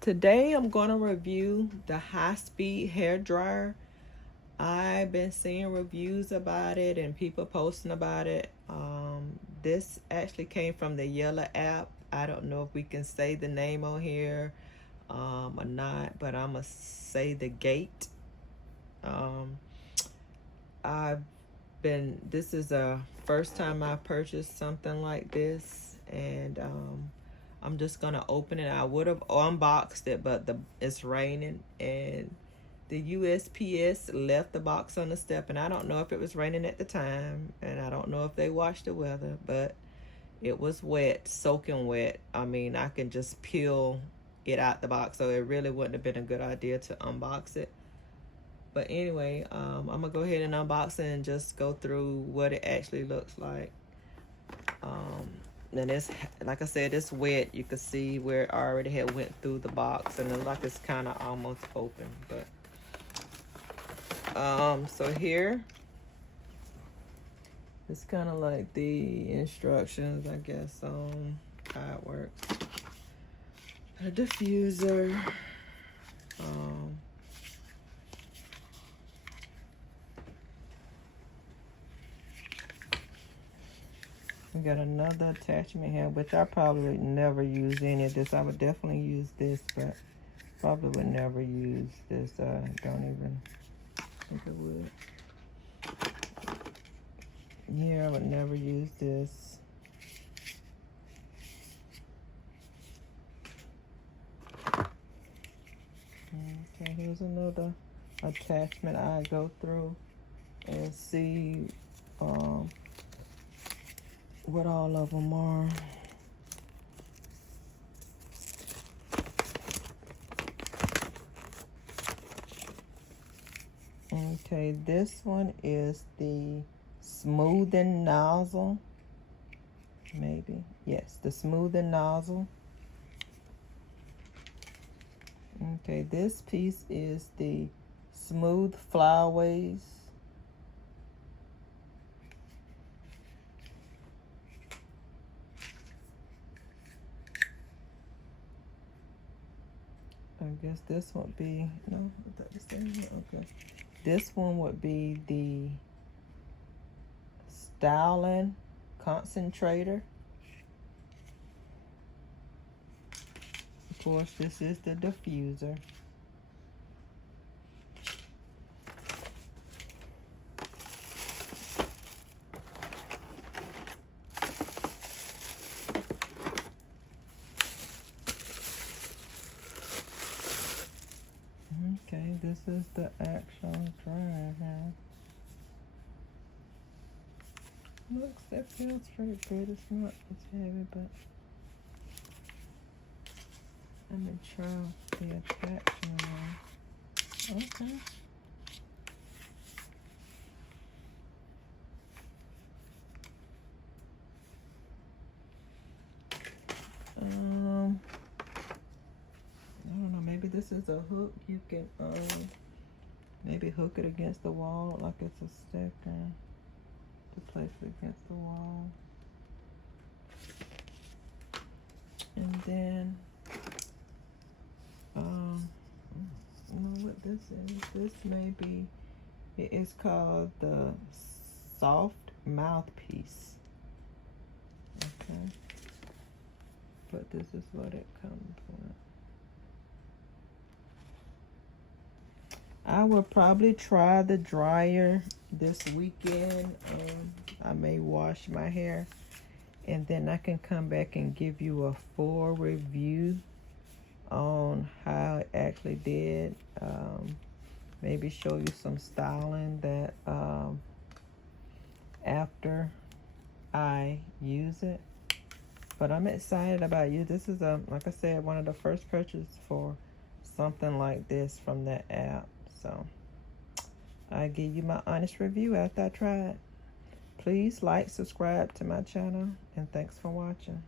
Today I'm going to review the high-speed hair dryer. I've been seeing reviews about it and people posting about it. This actually came from the Yellow app. I don't know if we can say the name on here or not, but I'm going to say the Gate. This is a first time I purchased something like this, and I'm just gonna open it. I would have unboxed it, but it's raining and the USPS left the box on the step, and I don't know if it was raining at the time, and I don't know if they watched the weather, but it was wet, soaking wet. I mean, I can just peel it out the box, so it really wouldn't have been a good idea to unbox it. But anyway, I'm gonna go ahead and unbox it and just go through what it actually looks like. And it's, like I said, it's wet. You can see where it already had went through the box, and it looks like it's kind of almost open. But so here, it's kind of like the instructions, I guess, on how it works. A diffuser. We got another attachment here, which I probably would never use any of this. I would definitely use this, but probably would never use this. Don't even think I would. Yeah, I would never use this. Okay, here's another attachment I go through and see what all of them are. Okay, this one is the smoothing nozzle. Maybe. Yes, the smoothing nozzle. Okay, this piece is the smooth flyaways. I guess this would be, no, I thought this thing, okay. This one would be the styling concentrator. Of course, this is the diffuser. Okay, this is the actual dryer here. Looks, that feels pretty good. It's not as heavy, but let me try the attachment on. Okay. I don't know, maybe this is a hook. You can maybe hook it against the wall like it's a sticker to place it against the wall. And then I don't know what this is. This may be, it is called the soft mouthpiece. Okay. But this is what it comes with. I will probably try the dryer this weekend. I may wash my hair, and then I can come back and give you a full review on how it actually did. Maybe show you some styling that after I use it. But I'm excited about you. This is, like I said, one of the first purchases for something like this from that app. So I give you my honest review after I try it. Please like, subscribe to my channel, and thanks for watching.